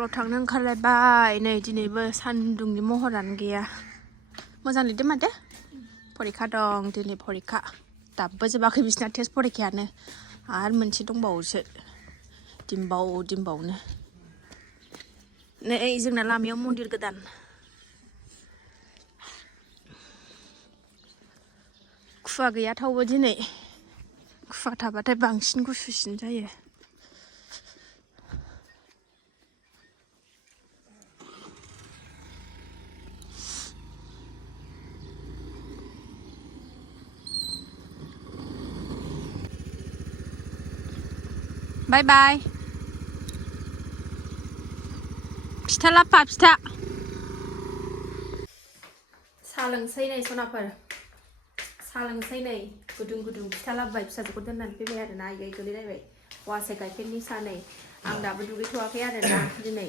स्कुलाव थांनो ओंखारलायबाय नै दिनैबो सान्दुंनि महरानो गैया मोजां लिरदों माथो फरिखा दं दिनै फरिखा दाबो जोबाखै बिसिना टेस्ट फरिखायानो आरो मोनसे दंबावोसो दिमबावनो नै जोंना लामायाव मन्दिर गोदान खुवा गैया थेवबो दिनै खुवा थाबाथाय बांसिन गुसुसिन जायो बाय बाय फिथा लाफा फिथा साहा लोंसै नै सनाफोर साहा लोंसै नै गुदुं फिथा लाबोबाय फिसाजोखौ दोननानै फैबाय आरोना आयै गोलैलायबाय वासे गाइखेरनि साहा नै आं दाबो दुगैथ'वाखै आरोना दिनै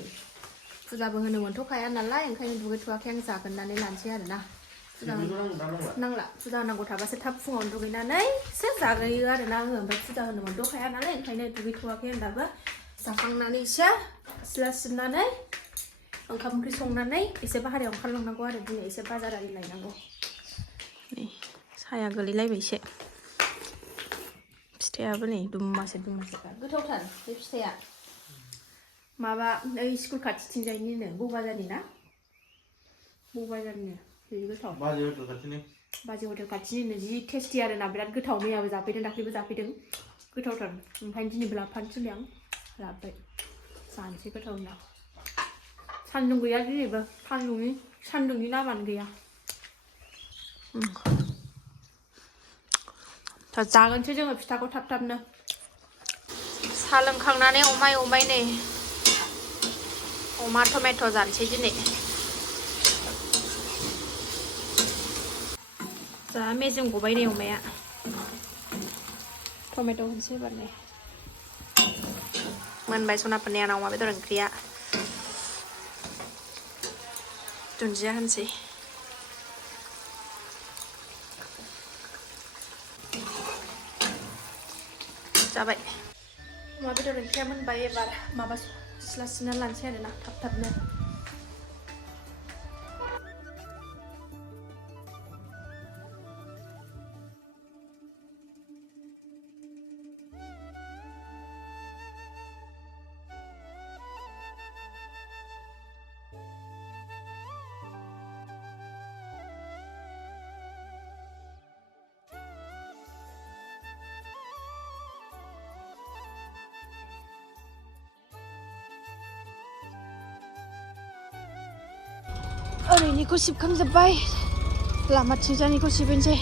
फुजाबो होनो मोनथ'खाया नालाय ओंखायनो दुगैथ'वाखै आं जागोननानै लानोसै आरोना नांला फुजा होनांगौ थाबासो थाब फुङावनो दुगैनानैसो जाग्रोयो आरोना आङो ओमफ्राय फुजा होनो मोनथ'खाया नालाय ओंखायनो दुगैथ'वाखै आं दाबो जाखांनानैसो सिथ्ला सिबनानै ओंखाम ओंख्रि संनानै एसे बाहेरायाव ओंखारलांनांगौ आरो दिनै एसे बाजार आरि लायनांगौ नै साया गोलैलायबायसो फिथायाबो नै दुमासे गोथावथार बे फिथाया माबा ओइ स्कुल खाथिथिंजायनिनो बौबाजारनि ना बौबाजारनि जि गोथाव बाजै हटेल खाथिनिनो जि टेस्टि आरोना बिराद गोथाव मैयाबो जाफैदों दाख्लैबो जाफैदों गोथावथार ओंखायनो दिनैबो लाबोफानो थिनबाय आं लाबोबाय जानोसै गोथावना सान्दुं गैया दिनैबो सान्दुंनि नामानो गैया दा जागोनसै जोङो फिथाखौ थाब-थाबनो साहा लोंखांनानै अमाय नै अमा टमेट' जानोसै दिनै जा मेजेम गबाय नै अमाया टमेट' होनोसै एबार नै मोनबाय सनाफोरनि आंना अमा बेदर ओंख्रिया दुन्दिया होनसै जाबाय अमा बेदर ओंख्रिया मोनबाय एबार माबा सिथ्ला सिबना लानोसै आरोना थाब-थाबनो ओरैनिखौ सिबखांजोब्बाय लामाथिंजानिखौ सिबनोसै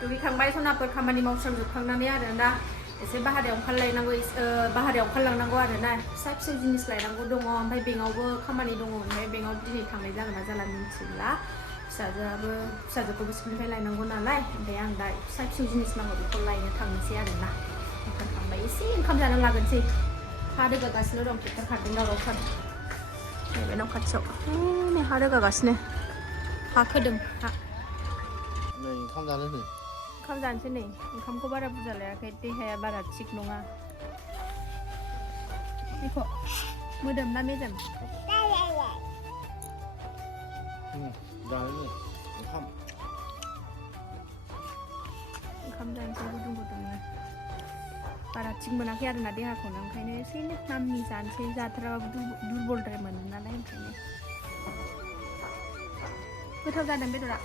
दुगैखांबाय सनाफोर खामानि मावस्रांजोबखांनानै आरोना एसे बाहेरायाव ओंखारलांनांगौ आरोना फिसा जिनिस लायनांगौ दङ ओमफ्राय बेंकआवबो खामानि दङ ओमफ्राय बेंकआव दिनै थांनाय जागोन ना जाला मिन्थिला फिसाजोखौबो स्कुलनिफ्राय लायनांगौ नालाय ओमफ्राय आं दा फिसा जिनिस नांगौ बेखौ लायनो थांनोसै आरोना ओंखारखांबाय एसे ओंखाम जानो लागोनसै हा रोगागासिनो दं ट्रेक्टर खारदों गावखार नैबे न' खाथियाव नै हा रोगागासिनो हा खोदों हा ओंखाम जानो नो ओंखाम जानोसै नै ओंखामखौ बारा बुरजा लायाखै देहाया बारा थिग नङा बेखौ मोदोम ना मेजेम जानो ओंखाम जानोसै गुदुंनो बारा थिग मोनाखै आरोना देहाखौनो ओंखायनो एसे नामनि जानोसै जाथाराबाबो दुरबलद्राय मोनो नालाय ओंखायनो गोथाव जादों बेदरा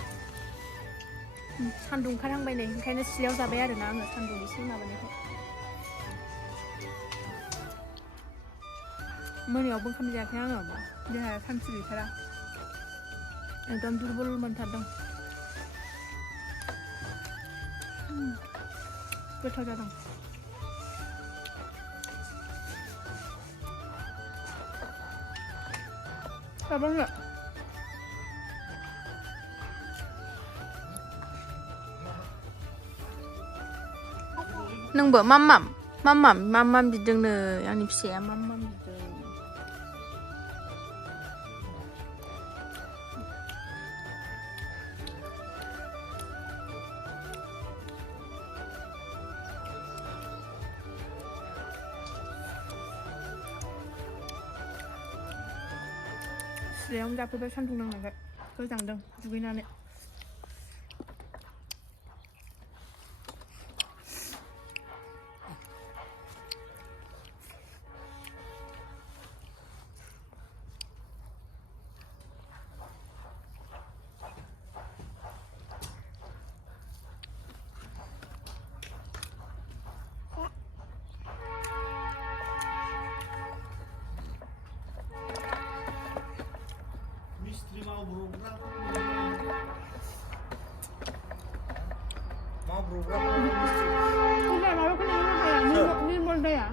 सान्दुं ओंखारहांबाय नै ओंखायनो सिलायाव जाबाय आरोना आङो सान्दुं एसे माबानायखाय मोनायावबो ओंखाम जायाखै आङो देहाया सान्थि गैथारा एकदम दुरबल मोनथारदों गोथाव जादों माबानो नोंबो माम माम बिदोंनो आंनि फिसाया माम बिदों सिलायावनो जाफैबाय सान्दुं नांनायखाय गोजांदों दुगैनानै Udah, lalu kenapa kayak ini model ya?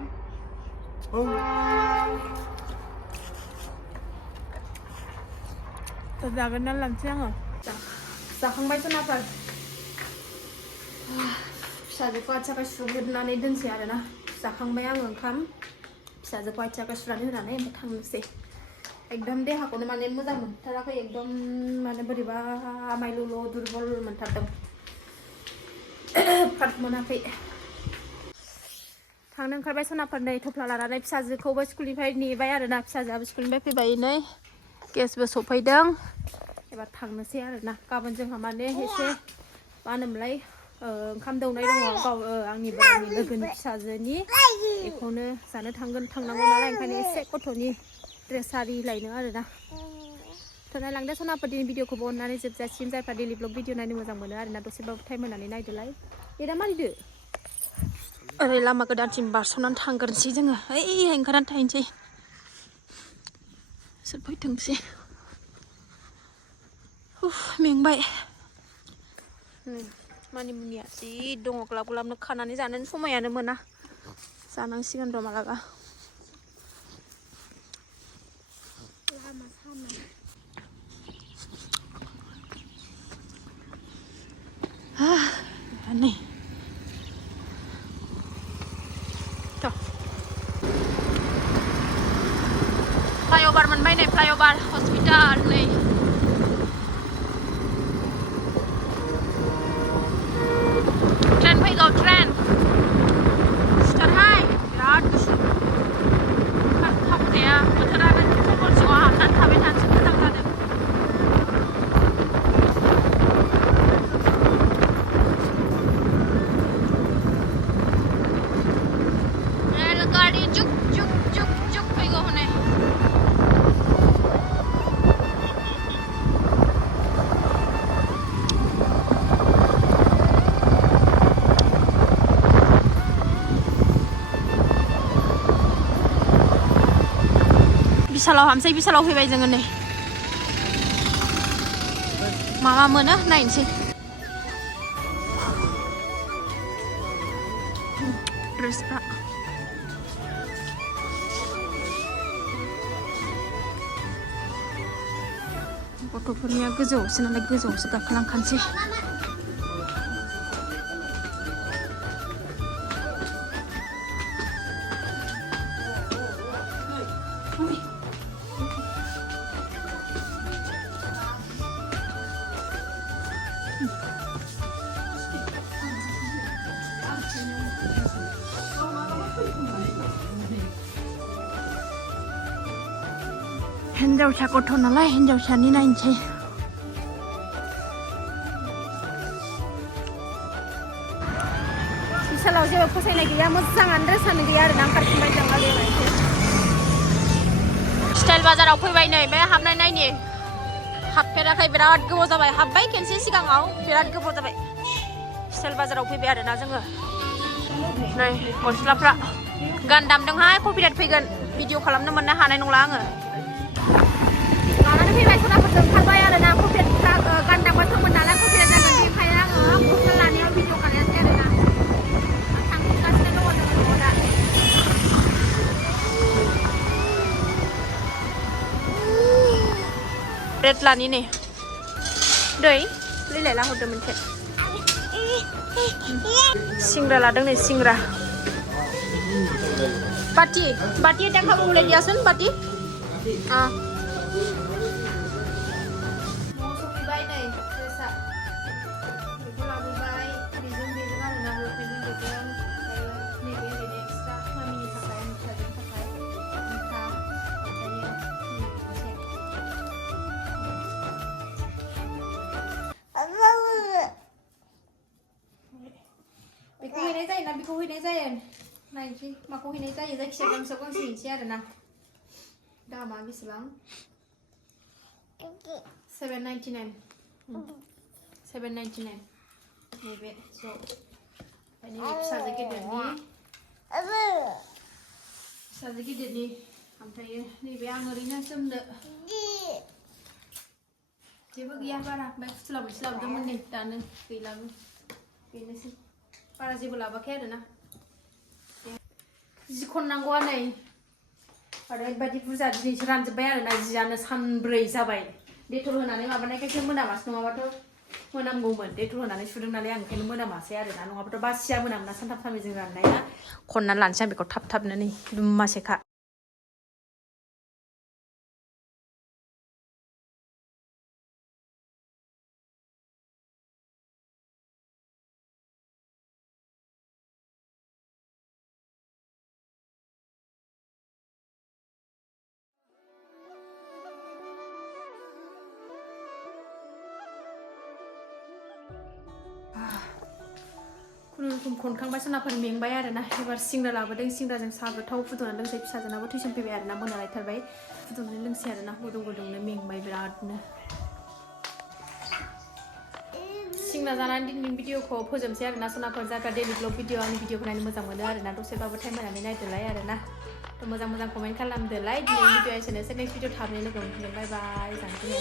जागोन ना लांसै आङो जाखांबाय सोनाफोर फिसाजोखौ आथिं सुग्रोनानै दोनसै आरोना जाखांबाय आङो ओंखाम फिसाजोखौ आथिं सुनानै होनानै ओमफ्राय थांनोसै एकदम देहाखौनो माने मोजां मोनथाराखै एकदम माने बोरैबा आमायलुल' दुरबल मोनथारदों फाट मोनाखै थांनो ओंखारबाय सनाफोर नै थफ्ला लानानै फिसाजोखौबो स्कुलनिफ्राय नेबाय आरोना फिसाजोआबो स्कुलनिफ्राय फैबाय नै गेसबो सफैदों एबार थांनोसै आरोना गाबोन जोंहा माने एसे मा होनोमोनलाय ओंखाम दौनाय दङ गाव आंनि बोरायनि लोगोनि फिसाजोनि बेखौनो जानो थांनांगौ नालाय ओंखायनो एसे गथ'नि ड्रेस आरि लायनो आरोना नायलांदो सनाफोर दिनै भिडिअखौबो अननानै जोबजासिम जायफ्रा डेलि ब्लग भिडिअ नायनो मोजां मोनो आरोना दसेबाबो टाइम होनानै नायदोलाय एदा मारिदो ओरै लामा गोदानसिम बारस'नानै थांग्रोनोसै जोङो ओइ ओंखारनानै थाहैनोसै सोर फैथोंसै मेंबाय मानिमुनिया जि दङ ग्लाब ग्लाबनो खानानै जानोनो समायानो मोना जानांसिगोन र' मालाबा नै फ्लाइअभार मोनबाय नै फ्लाइअभार हस्पिटाल नै ट्रेन फैगौ ट्रेन सिथारहाय बिराद गुसु खाबजाया बोथोरानो टेबोल सिङाव हाबनानै थाबाय थानोसो मोजां जादों रेलगाड़ी जुक जुक जुक जुक फैगौ हनै बिसालाव हामसै बिसालाव फैबाय जोङो नै मा मोनो नायनोसै ड्रेसफ्रा गथ'फोरनिया गोजौआवसो नालाय गोजौआवसो गाखोलांखानोसै हिन्जावसा गथ' नालाय हिन्जावसानि नायनोसै बिसालाव जेबो फसायनाय गैया मोजाङानो ड्रेसानो गैया आरोना ओंखारफिनबाय जों लागैबायसो स्टाइल बाजाराव फैबाय नै बे हाबनाय नायनि हाबफेराखै बिराद गोबाव जाबाय हाबबाय खेनसे सिगाङाव बिराद गोबाव जाबाय स्टाइल बाजाराव फैबाय आरोना जोङो नै गस्लाफ्रा गान दामदोंहाय कपिराइट फैगोन भिडिअ खालामनो मोननो हानाय नंला आङो लानानै फैबाय सनाफोरजों ओंखारबाय आरोना कपिराइट गान दामगासिनोमोन नालाय कपिराइट जागोन बेनिखायनो आङो गस्ला लानायाव भिडिअ खालायासै आरोना थांगासिनो दङ जोङो न'आव दा ब्रेड लानि नै दै लिलाय लाहरदो मोनसे सिंग्रा लादों नै सिंग्रा बाटी दा खाबु ले दियासन बाटी सफैबाय नै ड्रेसा बेखौ लाबोबाय बेजों आरोना लकेलनि बेजों नैबे ओरैनो एक्सट्रा मामिनि थाखाय फिसाजोनि थाखाय ओमफ्राय बेखौ हैनाय जायोना बेखौ हैनाय जायो नायनोसै माखौ हैनाय जायो जायखिजाया गांसेयाव गांसे हैनोसै आरोना दामा बेसेबां 7.99 7.99 नैबे ज' ओमफ्राय नैबे फिसाजो गिदिरनि ओमफ्राय नैबे आं ओरैनो जोमनो जेबो गैया बारा ओमफ्राय फुथुला मोनसे लाबोदोंमोन नै दानो गैलाबो बेनोसै बारा जेबो लाबोआखै आरोना जि खननांगौआ नै ओरैबायदि बुरजा दिनैसो रानजोब्बाय आरोना जियानो सानब्रै जाबाय डेटल होनानै माबानायखायसो मोनामासै नङाबाथ' मोनामगौमोन डेटल होनानै सुदों नालाय आं ओंखायनो मोनामासै आरोना नङाबाथ' बासिया मोनामोना सानथाम सानब्रैजों राननाया खननानै लानोसै आं बेखौ थाब थाबनो नै दुम्मासेखा खुनुरुखुम खनखांबाय सनाफोर मेंबाय आरोना एबार सिंग्रा लाबोदों सिंग्राजों साहा गोथाव फुदुंनानै लोंसै फिसाजोनाबो टिउसन फैबाय आरोना मोनालायथारबाय फुदुंनानै लोंसै आरोना गुदुं गुदुंनो मेंबाय बिरादनो सिंग्रा जानानै दिनैनि भिडिअखौ फोजोबसै आरोना सनाफोर जायफ्रा डेलि ब्लग भिडिअ आंनि भिडिअखौ नायनो मोजां मोनो आरोना दसेबाबो टाइम होनानै नायदोलाय आरोना थ' मोजां कमेन्ट खालामदोलाय दिनैनि भिडिअ एसेनोसै नेक्स्ट भिडिअ थाबैनो लोगो मोनफिनगोन बाय बाय जानोसै